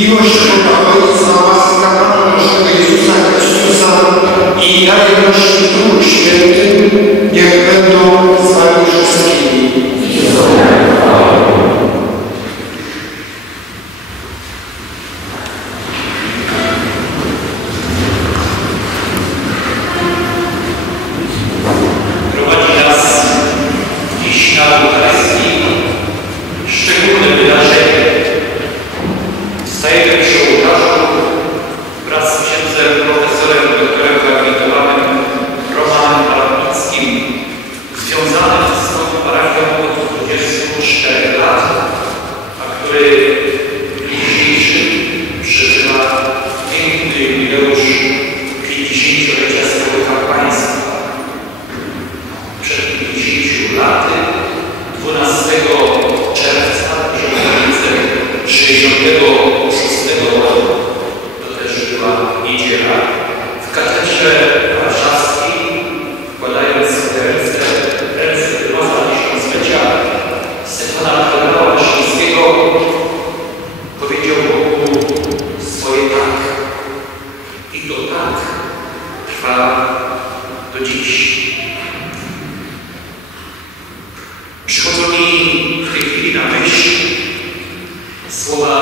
Miłość Boga Ojca, łaska Pana naszego Jezusa Chrystusa i jawność w Duchu Świętym niech będą z wami wszystkimi. Prowadzi nas dziś na Eucharystii szczególne wydarzenie. Stajemy przy ołtarzu wraz z księdzem profesorem doktorem habilitowanym Romanem Baratnickim, związanym z tą parafią od 24 lat, a który dzisiejszy przeżywa piękny jubileusz 50-lecia swojego kapłaństwa. Przed 50 laty, 12 czerwca 1966 roku, to też była niedziela, w katedrze warszawskiej, wkładając ręce w roza tysiąclecia Stefana Kardynała Wyszyńskiego, powiedział Bogu swoje tak. I to tak trwa do dziś. Przychodzą mi w tej chwili na myśl słowa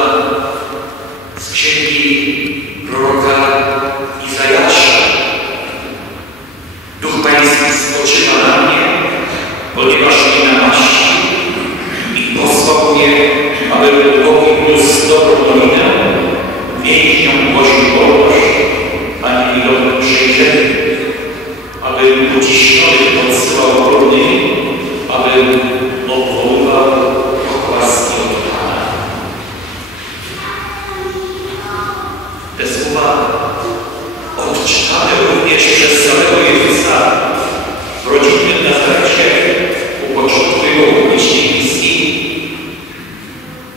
z księgi proroka Izajasza. Duch Pański spoczywa na mnie, ponieważ mnie namaścił i posłał mnie, aby ubogim niósł dobrą nowinę, więźniom głosił wolność, a niewinnym przejrzenie, aby uciśnionych odsyłał wolniej, aby obwoływał łaski od Pana. Te słowa odczytane również przez samego Jezusa w rodzinnym Nazarecie u początku Jego publicznej misji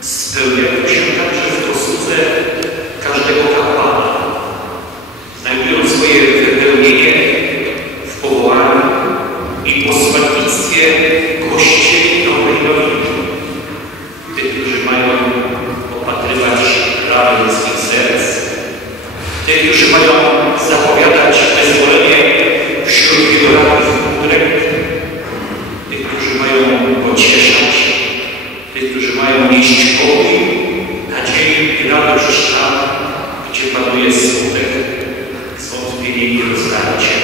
spełniają się także w posłudze każdego kapłana, znajdują swoje wypełnienie w powołaniu i posłannictwie gościeli nowej nowiny. Tych, którzy mają opatrywać rany ludzkich serc, tych, którzy mają zapowiadać wyzwolenie wśród wielorakich udręk, tych, którzy mają pocieszać, tych, którzy mają nieść pokój, nadzieję i radość tam, gdzie panuje smutek, zwątpienie i rozdarcie.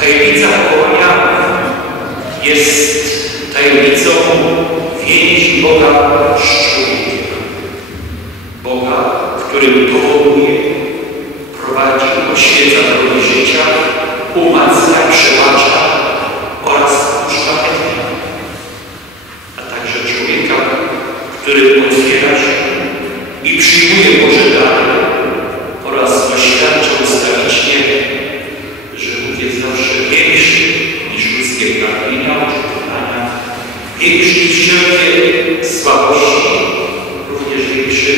Tajemnica powołania jest tajemnicą więzi Boga z człowiekiem. Boga, który powołuje, prowadzi, oświeca drogę życia, umacnia, przebacza oraz uszlachetnia. A także człowieka, który otwiera się i przyjmuje Boże dary oraz oświadcza ustawicznie, że Bóg jest zawsze większy niż ludzkie pragnienia, oczekiwania, większy niż wszelkie słabości, również większy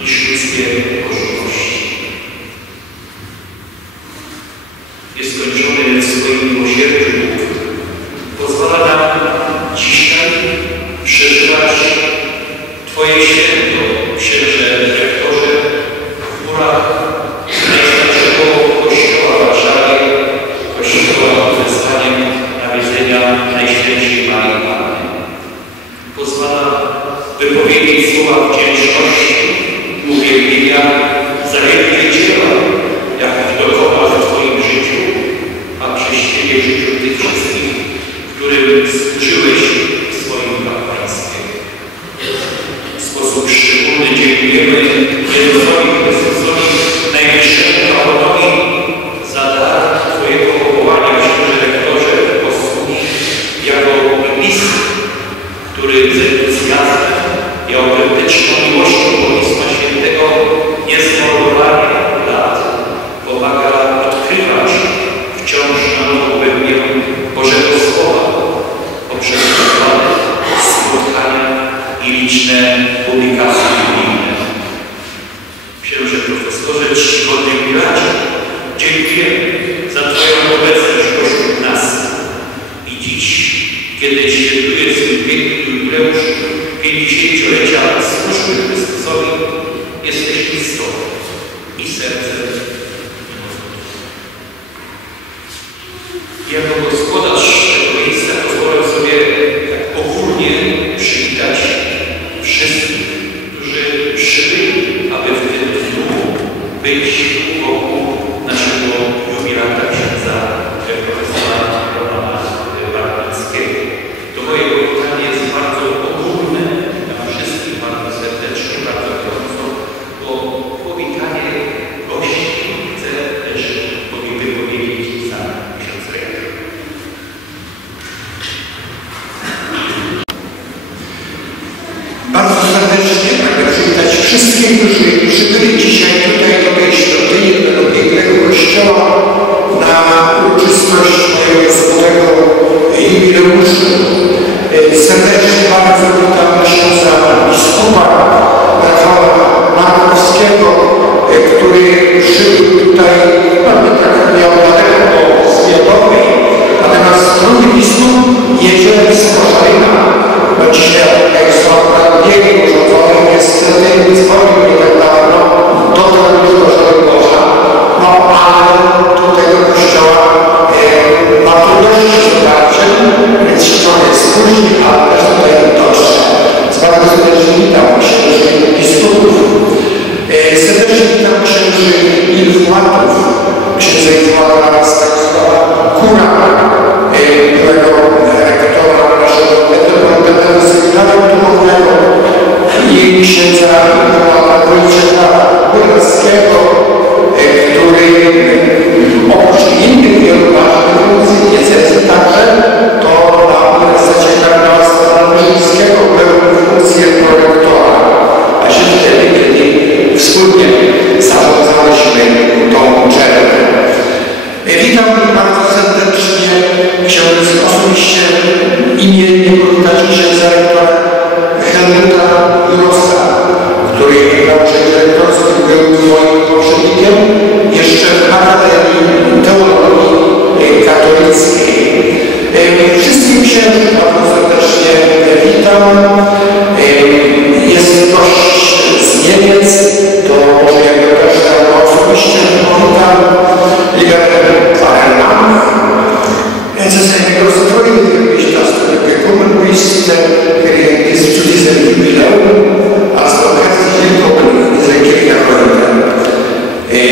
niż ludzkie możliwości. Jest skończony w swoim miłosierdziu Bóg. Pozwala nam dzisiaj przeżywać Twoje święto, księże dyrektorze, w murach najstarszego kościoła w Warszawie, kościoła pod wezwaniem nawiedzenia Najświętszej Marii Panny. Pozwala wypowiedzieć słowa wdzięczności i uwielbienia za wielkie dzieła, jakich dokonał w Twoim życiu, a przez Ciebie w życiu tych wszystkich, którym służyłeś w swoim kapłaństwie. W sposób szczególny dziękujemy Jezusowi Chrystusowi, najwyższemu kapłanowi, za dar Twojego powołania, księże rektorze, posługi, jako list, który z entuzjazmem i autentyczną miłością do Pisma Świętego niezmordowanie lat pomaga odkrywać wciąż na nowo głębię Bożego Słowa poprzez wykłady, spotkania i liczne publikacje biblijne. Księże profesorze, czcigodny jubilacie, dziękujemy za Twoją obecność pośród nas i dziś, kiedy świętuje swój piękny jubileusz 50 50-lecia służby Chrystusowi jesteś istotą i sercem. Jako gospodarz tego miejsca pozwolę sobie tak ogólnie przywitać wszystkich, którzy przybyli, aby w tym dniu być wokół naszego jubilata księdza profesora Romana Bartnickiego. To moje powitanie jest bardzo ogólne, a wszystkim bardzo serdecznie, bardzo gorąco, bo powitanie gości chcę też wypowiedzieć sam ksiądz rektor. Bardzo serdecznie pragnę przywitać wszystkich, którzy przybyli dzisiaj tutaj do tej świątyni, do pięknego kościoła na uroczystość mojego złotego jubileuszu. Serdecznie bardzo witam księdza biskupa Rafała Markowskiego, który przybył tutaj, naprawdę tak miał daleko do Zwiadowej, natomiast drugi biskup jedzie z Koszalina. No dzisiaj jak są radniego urządzony, niestety dzwonił mi tak dawno, dotarł już do Żoliborza, no ale do tego kościoła ma trudności z dotarciem, więc trochę spóźni, ale też tutaj dotrze. Bardzo serdecznie witam księży biskupów. Serdecznie witam księży ilfuatów, księdza ilfuata Stanisława Kura, byłego rektora naszego metropolitalnego seminarium duchownego i księdza Wojciecha Byrackiego, który oprócz innych wielu ważnych funkcji diecezji także to na Uniwersytecie Kardynała Stefana Wyszyńskiego pełnił funkcję prorektora, a się wtedy, kiedy wspólnie zarządzaliśmy tą uczelnię. Witam bardzo serdecznie, chciałbym osobiście imiennie powitać księdza rektora Helmuta Jurosa, który na uczelni rektorskiej był moim poprzednikiem jeszcze w Akademii Teologii Katolickiej. Wszystkich księży bardzo serdecznie witam. Jest gość z Niemiec, to może jak też osobiście powitam ze swojego rozwoju jakieś czas gekommen bist, ist zu diesem Jubiläum als auch herzlich willkommen in dieser Kirche heute.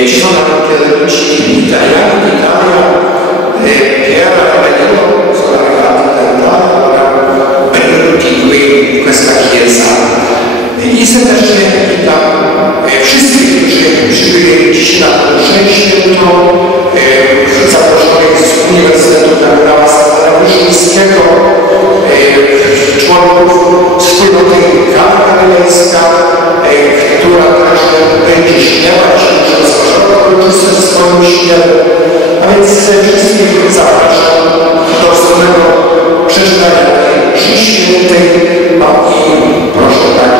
Ci sono anche amici italiani d'Italia, Piera e Danilo sono arrivati dall'Italia, benvenuti qui in questa chiesa. I serdecznie witam wszystkich, którzy przybyli dziś na mszę świętą, zaproszonych z Uniwersytetu Kardynała Stefana Wyszyńskiego, członków wspólnoty Galilejska, która także będzie śpiewać, że rozpoczęła uroczystość w swoim śpiewie. A więc wszystkich zapraszam do wspólnego przeczytania mszy świętej, no i proszę tak